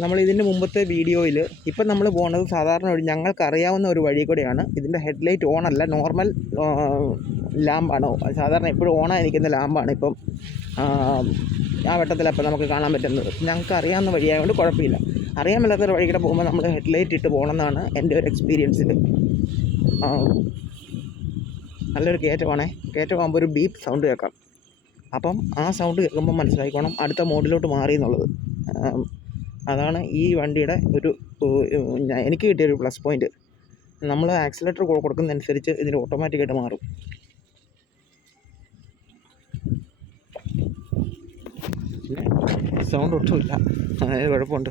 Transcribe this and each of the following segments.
നമ്മൾ ഇതിന്റെ മുമ്പത്തെ വീഡിയോയിൽ ഇപ്പം നമ്മൾ പോകുന്നത് സാധാരണ ഒരു ഞങ്ങൾക്കറിയാവുന്ന ഒരു വഴി കൂടെയാണ്. ഇതിന്റെ ഹെഡ്ലൈറ്റ് ഓൺ അല്ല നോർമൽ ലാമ്പാണ്. സാധാരണ എപ്പോഴും ഓണായിരിക്കുന്ന ലാമ്പാണ് ഇപ്പം. ആ, വട്ടത്തിലപ്പം നമുക്ക് കാണാൻ പറ്റുന്നത്. ഞങ്ങൾക്ക് അറിയാവുന്ന വഴിയായതുകൊണ്ട് കുഴപ്പമില്ല. അറിയാൻ മേലാത്തൊരു വഴി കൂടെ പോകുമ്പോൾ നമ്മൾ ഹെഡ്ലൈറ്റ് ഇട്ട് പോകണമെന്നാണ് എന്റെ ഒരു എക്സ്പീരിയൻസിൽ. നല്ലൊരു കയറ്റമാണേ. കയറ്റമാകുമ്പോൾ ഒരു ബീപ്പ് സൗണ്ട് കേൾക്കാം. അപ്പം ആ സൗണ്ട് കേൾക്കുമ്പോൾ മനസ്സിലാക്കിക്കോണം അടുത്ത മോഡിലോട്ട് മാറി എന്നുള്ളത്. അതാണ് ഈ വണ്ടിയുടെ ഒരു എനിക്ക് കിട്ടിയ ഒരു പ്ലസ് പോയിന്റ്. നമ്മൾ ആക്സിലേറ്റർ കൊടുക്കുന്നതനുസരിച്ച് ഇതിന് ഓട്ടോമാറ്റിക്കായിട്ട് മാറും. സൗണ്ട് ഒട്ടുമില്ല അതായത് കുഴപ്പമുണ്ട്.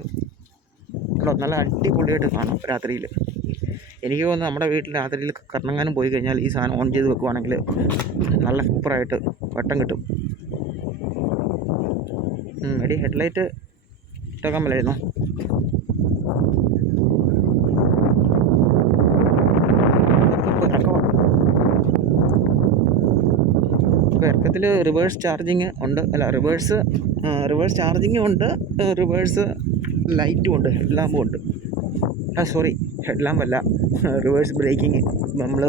കേട്ടോ നല്ല അടിപൊളിയായിട്ട് കാണാം രാത്രിയിൽ എനിക്ക് തോന്നുന്നു നമ്മുടെ വീട്ടിൽ രാത്രിയിൽ കറങ്ങാനും പോയി കഴിഞ്ഞാൽ ഈ സാധനം ഓൺ ചെയ്ത് വെക്കുവാണെങ്കിൽ നല്ല സൂപ്പറായിട്ട് വട്ടം കിട്ടും. എടി ഹെഡ്ലൈറ്റ് ഇട്ടേക്കാൻ മേലായിരുന്നോ ഇതൊക്കെ ഇറക്കമാണ് ഇറക്കത്തിൽ റിവേഴ്സ് ചാർജിങ് ഉണ്ട് അല്ല റിവേഴ്സ് റിവേഴ്സ് ചാർജിങ്ങും ഉണ്ട്. റിവേഴ്സ് ലൈറ്റും ഉണ്ട്. ഹെഡ് ലാമ്പും ഉണ്ട്. ആ സോറി ഹെഡ് ലാമ്പ് അല്ല റിവേഴ്സ് ബ്രേക്കിങ് നമ്മൾ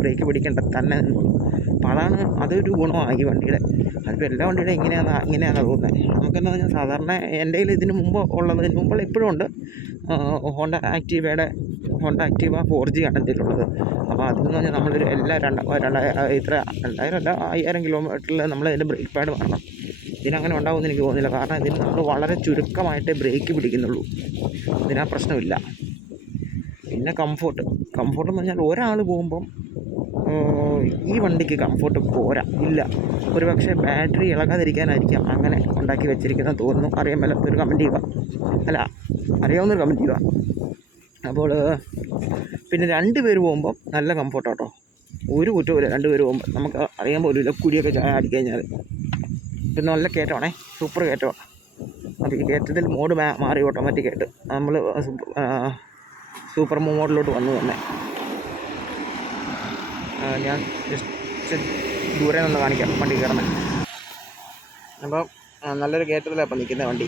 ബ്രേക്ക് പിടിക്കേണ്ട തന്നെ. അപ്പോൾ അതാണ് അതൊരു ഗുണമായി വണ്ടിയുടെ. അതിപ്പോൾ എല്ലാ വണ്ടിയുടെ ഇങ്ങനെയാണ് ഇങ്ങനെയാണ് തോന്നുന്നത് നമുക്കെന്ന് പറഞ്ഞാൽ സാധാരണ എന്റെ കയ്യിൽ ഇതിന് മുമ്പ് ഉള്ളത് ഇതിന് മുമ്പുള്ള ഇപ്പോഴും ഉണ്ട്. ഹോണ്ട ആക്റ്റീവയുടെ ഹോണ്ട ആക്റ്റീവ ഫോർ ജി ആണ് എന്റെ ഉള്ളത് അപ്പോൾ അതെന്ന് പറഞ്ഞാൽ നമ്മളൊരു എല്ലാ രണ്ട് രണ്ടായിരം ഇത്ര രണ്ടായിരം അല്ല അയ്യായിരം കിലോമീറ്ററിൽ നമ്മൾ അതിന്റെ ബ്രേക്ക് പാഡ് വാങ്ങണം ഇതിനങ്ങനെ ഉണ്ടാവുമെന്ന് എനിക്ക് തോന്നുന്നില്ല. കാരണം ഇതിന് നമ്മൾ വളരെ ചുരുക്കമായിട്ട് ബ്രേക്ക് പിടിക്കുന്നുള്ളൂ. ഇതിനാ പ്രശ്നമില്ല. പിന്നെ കംഫോർട്ട്. കംഫോർട്ട് എന്ന് പറഞ്ഞാൽ ഒരാൾ പോകുമ്പം ഈ വണ്ടിക്ക് കംഫോർട്ട് പോരാ. ഇല്ല. ഒരു പക്ഷേ ബാറ്ററി ഇളകാതിരിക്കാനായിരിക്കാം അങ്ങനെ ഉണ്ടാക്കി വെച്ചിരിക്കുന്നത് തോന്നുന്നു. അറിയാൻ മേലാത്തൊരു കമന്റ് ചെയ്യുക. അല്ല അറിയാവുന്നൊരു കമന്റ് ചെയ്യുക. അപ്പോൾ പിന്നെ രണ്ട് പേര് പോകുമ്പം നല്ല കംഫോർട്ട് കേട്ടോ ഒരു കുറ്റവുമില്ല. രണ്ട് പേര് പോകുമ്പോൾ നമുക്ക് അറിയാൻ പോലുമില്ല കുടിയൊക്കെ ചായ അടിക്കഴിഞ്ഞാൽ പിന്നെ നല്ല കയറ്റമാണേ സൂപ്പർ കയറ്റമാണ് അപ്പോൾ ഈ കയറ്റത്തിൽ മോഡ് മാറി ഓട്ടോമാറ്റിക്കായിട്ട് നമ്മൾ സൂപ്പർ മോഡിലോട്ട് വന്നു തന്നെ ഞാൻ ജസ്റ്റ് ദൂരെ നിന്ന് കാണിക്കാം വണ്ടി കയറുന്നത് അപ്പം നല്ലൊരു കയറ്റത്തിലാണ് അപ്പം നിൽക്കുന്ന വണ്ടി.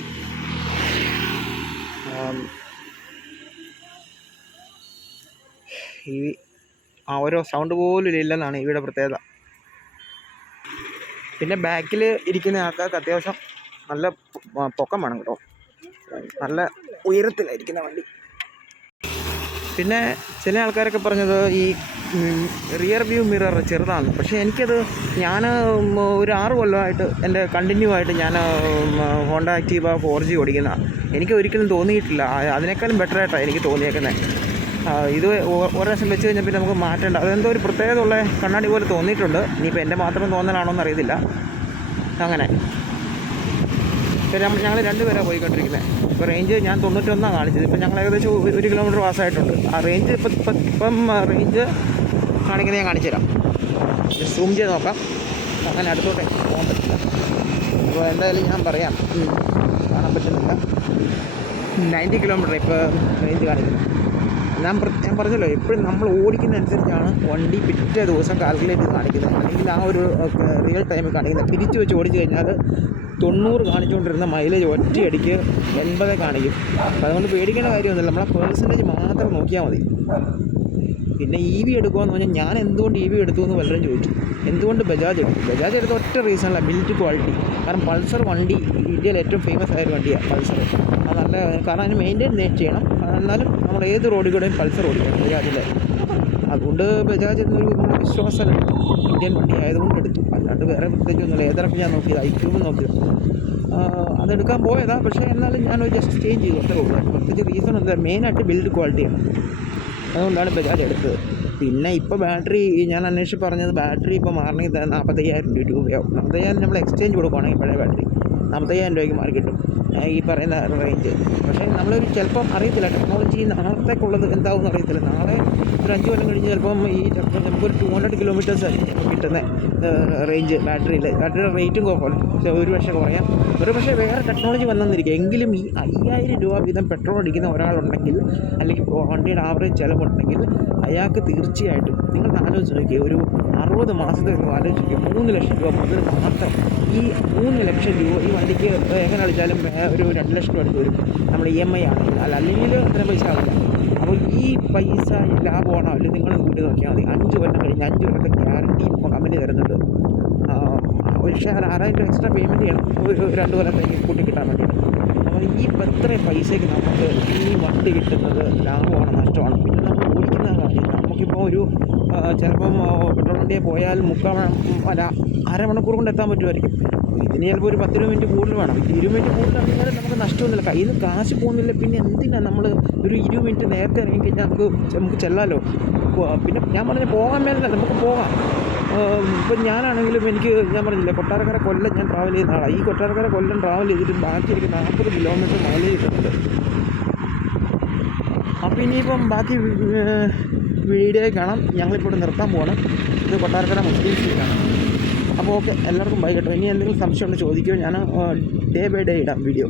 ഈ ആ ഓരോ സൗണ്ട് പോലും ഇല്ലെന്നാണ് ഇവിടെ പ്രത്യേകത. പിന്നെ ബാക്കിൽ ഇരിക്കുന്ന ആൾക്കാർക്ക് അത്യാവശ്യം നല്ല പൊക്കം വേണം കേട്ടോ. നല്ല ഉയരത്തിലായിരിക്കുന്ന വണ്ടി. പിന്നെ ചില ആൾക്കാരൊക്കെ പറഞ്ഞത് ഈ റിയർ വ്യൂ മിറർ ചെറുതാണ്. പക്ഷേ എനിക്കത് ഞാൻ ഒരു ആറ് കൊല്ലമായിട്ട് എന്റെ കണ്ടിന്യൂ ആയിട്ട് ഞാൻ ഹോണ്ട ആക്റ്റീവ ഫോർ ജി ഓടിക്കുന്ന. എനിക്ക് ഒരിക്കലും തോന്നിയിട്ടില്ല. അതിനേക്കാളും ബെറ്റർ ആയിട്ടാണ് എനിക്ക് തോന്നിയേക്കുന്നത് ഇത് ഒരു പ്രാവശ്യം വെച്ച് കഴിഞ്ഞാൽ പിന്നെ നമുക്ക് മാറ്റേണ്ട. അതെന്തോ ഒരു പ്രത്യേകത ഉള്ള കണ്ണാടി പോലെ തോന്നിയിട്ടുണ്ട്. ഇനിയിപ്പോൾ എന്റെ മാത്രം തോന്നലാണോ എന്നറിയത്തില്ല അങ്ങനെ. പിന്നെ നമ്മൾ ഞങ്ങൾ രണ്ടുപേരാണ് പോയിക്കൊണ്ടിരിക്കുന്നത് ഇപ്പോൾ റേഞ്ച് ഞാൻ തൊണ്ണൂറ്റൊന്നാണ് കാണിച്ചത്. ഇപ്പം ഞങ്ങൾ ഏകദേശം ഒരു- കിലോമീറ്റർ പാസ്സായിട്ടുണ്ട് ആ റേഞ്ച് ഇപ്പം ഇപ്പം ഇപ്പം റേഞ്ച് കാണിക്കുന്നത് ഞാൻ കാണിച്ചു തരാം സൂം ചെയ്ത് നോക്കാം. അങ്ങനെ അടുത്തോട്ട് പോകാൻ പറ്റില്ല. അപ്പോൾ എന്തായാലും ഞാൻ പറയാം. കാണാൻ പറ്റുന്നില്ല. നയന്റി കിലോമീറ്റർ ഇപ്പോൾ റേഞ്ച് കാണിക്കുന്നത്. ഞാൻ ഞാൻ പറഞ്ഞല്ലോ എപ്പോഴും നമ്മൾ ഓടിക്കുന്ന അനുസരിച്ചാണ് വണ്ടി പിറ്റേ ദിവസം കാൽക്കുലേറ്റ് ചെയ്ത് കാണിക്കുന്നത്. അല്ലെങ്കിൽ ആ ഒരു റിയൽ ടൈമിൽ കാണിക്കുന്നത്. പിരിച്ചു വെച്ച് ഓടിച്ചു കഴിഞ്ഞാൽ തൊണ്ണൂറ് കാണിച്ചുകൊണ്ടിരുന്ന മൈലേജ് ഒറ്റയടിക്ക് എൺപതേ കാണിക്കും. അതുകൊണ്ട് പേടിക്കേണ്ട കാര്യമൊന്നുമില്ല. നമ്മളെ പേഴ്സന്റേജ് മാത്രം നോക്കിയാൽ മതി. പിന്നെ ഇ വി എടുക്കുമെന്ന് പറഞ്ഞാൽ ഞാൻ എന്തുകൊണ്ട് ഇ വി എടുത്തു എന്ന് പലരും ചോദിച്ചു. എന്തുകൊണ്ട് ബജാജ് എടുത്തു? ബജാജ് എടുത്ത ഒറ്റ റീസണല്ല ബിൽറ്റ് ക്വാളിറ്റി കാരണം പൾസർ വണ്ടി ഇന്ത്യയിൽ ഏറ്റവും ഫേമസ് ആയ ഒരു വണ്ടിയാണ് പൾസർ. അത് നല്ല കാരണം അതിന് മെയിന്റെയിൻ ചെയ്യണം. എന്നാലും നമ്മൾ ഏത് റോഡിൽ കൂടെയും പൾസർ ഓടിക്കണം ബജാജിന്റെ അതുകൊണ്ട് ബജാജ് എന്നൊരു വിശ്വാസം ഇന്ത്യൻ വണ്ടി ആയതുകൊണ്ട് എടുത്തു. അല്ലാണ്ട് വേറെ പ്രത്യേകിച്ചൊന്നുമില്ല. ഏതൊക്കെ ഞാൻ നോക്കിയത് ഐക്യൂബ് നോക്കിയത് അതെടുക്കാൻ പോയതാണ് പക്ഷേ എന്നാലും ഞാനൊരു ജസ്റ്റ് ചേഞ്ച് ചെയ്തു. അത്രേ ഉള്ളൂ പ്രത്യേകിച്ച് റീസൺ എന്താ? മെയിനായിട്ട് ബിൽഡ് ക്വാളിറ്റിയാണ് അതുകൊണ്ടാണ് ബജാജ് എടുത്തത്. പിന്നെ ഇപ്പോൾ ബാറ്ററി ഞാൻ അന്വേഷിച്ച് പറഞ്ഞത് ബാറ്ററി ഇപ്പോൾ മാറണമെങ്കിൽ നാൽപ്പത്തയ്യായിരം രൂപ രൂപയാവും. നാൽപ്പത്തയ്യായിരം നമ്മൾ എക്സ്ചേഞ്ച് കൊടുക്കുകയാണെങ്കിൽ പഴയ ബാറ്ററി നാൽപ്പത്തയ്യായിരം രൂപയ്ക്ക് മാറി കിട്ടും. ഈ പറയുന്ന റേഞ്ച് പക്ഷേ നമ്മൾ ചിലപ്പം അറിയത്തില്ല. ടെക്നോളജി നാളത്തേക്കുള്ളത് എന്താവും അറിയത്തില്ല നാളെ ഒരു അഞ്ച് കൊല്ലം കഴിഞ്ഞ് ചിലപ്പം ഈ നമുക്ക് നമുക്കൊരു ടു ഹൺഡ്രഡ് കിലോമീറ്റേഴ്സ് കിട്ടുന്ന റേഞ്ച് ബാറ്ററിയിൽ ബാറ്ററിയുടെ റേറ്റും കുറവാണ്. ഒരു പക്ഷേ കുറയാം. ഒരു പക്ഷേ വേറെ ടെക്നോളജി വന്നെന്നിരിക്കും. എങ്കിലും ഈ അയ്യായിരം രൂപ വീതം പെട്രോൾ അടിക്കുന്ന ഒരാളുണ്ടെങ്കിൽ അല്ലെങ്കിൽ വണ്ടിയുടെ ആവറേജ് ചിലവുണ്ടെങ്കിൽ അയാൾക്ക് തീർച്ചയായിട്ടും നിങ്ങൾ ആലോചിച്ച് നോക്കിയ ഒരു അറുപത് മാസത്തെ നിങ്ങൾ ആലോചിച്ച് നോക്കിയേ മൂന്ന് ലക്ഷം രൂപ മുതൽ മാത്രം ഈ മൂന്ന് ലക്ഷം രൂപ ഈ വണ്ടിക്ക് എങ്ങനെ അടിച്ചാലും ഒരു രണ്ട് ലക്ഷം രൂപ അടുത്ത് വരും നമ്മൾ ഇ എം ഐ ആണെങ്കിൽ അല്ല അല്ലെങ്കിൽ അത്ര പൈസ ആവില്ല. അപ്പോൾ ഈ പൈസ ലാഭമാണോ? അല്ലെങ്കിൽ നിങ്ങൾ കൂട്ടി നോക്കിയാൽ മതി. അഞ്ച് കൊല്ലം കഴിഞ്ഞ് അഞ്ച് കൊല്ലത്തെ ഗ്യാരണ്ടി കമ്പനി തരുന്നുണ്ട്. പക്ഷേ ആറായിരം രൂപ എക്സ്ട്രാ പേയ്മെന്റ് ചെയ്യണം. ഒരു രണ്ട് കൊല്ലത്തേക്ക് കൂട്ടി കിട്ടാൻ വേണ്ടിയിട്ട്. ഈ ഇത്രയും പൈസയ്ക്ക് നമുക്ക് ഈ വണ്ടി കിട്ടുന്നത് ലാഭമാണ്? നഷ്ടമാണ്? പിന്നെ നമ്മൾ കാര്യം നമുക്കിപ്പോൾ ഒരു ചിലപ്പം പെട്രോൾ വണ്ടിയെ പോയാൽ മുക്കാൽ അല്ല അരമണിക്കൂർ കൊണ്ട് എത്താൻ പറ്റുമായിരിക്കും. ഇതിന് ചിലപ്പോൾ ഒരു പത്ത് മിനിറ്റ് കൂടുതൽ വേണം. ഇരുപത് മിനിറ്റ് കൂടുതലാണെങ്കിൽ നമുക്ക് നഷ്ടമൊന്നുമില്ല. കയ്യിൽ നിന്ന് കാശ് പോകുന്നില്ല പിന്നെ എന്തിനാണ് നമ്മൾ ഒരു ഇരുപത് മിനിറ്റ് നേരത്തെ ഇറങ്ങിക്കഴിഞ്ഞാൽ നമുക്ക് നമുക്ക് ചെല്ലാമല്ലോ പിന്നെ ഞാൻ പറഞ്ഞ പോകാൻ മേലല്ല നമുക്ക് പോകാം. ഇപ്പം ഞാനാണെങ്കിലും എനിക്ക് ഞാൻ പറഞ്ഞില്ല കൊട്ടാരക്കര കൊല്ലം ഞാൻ ട്രാവൽ ചെയ്യുന്ന ആളാണ് ഈ കൊട്ടാരക്കര കൊല്ലം ട്രാവൽ ചെയ്തിട്ട് ബാക്കി എനിക്ക് നാൽപ്പത് കിലോമീറ്റർ മൈലേജ് കിട്ടുന്നുണ്ട് അപ്പോൾ ഇനിയിപ്പം ബാക്കി വീഡിയോ കാണാം. ഞങ്ങളിപ്പോൾ നിർത്താൻ പോകണം ഇത് കൊട്ടാരക്കര മുസ്ലിം സ്ട്രീറ്റാണ് അപ്പോൾ ഓക്കെ എല്ലാവർക്കും ബൈ കേട്ടോ. ഇനി എന്തെങ്കിലും സംശയം ഉണ്ടെങ്കിൽ ചോദിക്കുമോ ഞാൻ ഡേ ബൈ ഡേ ഇടാം വീഡിയോ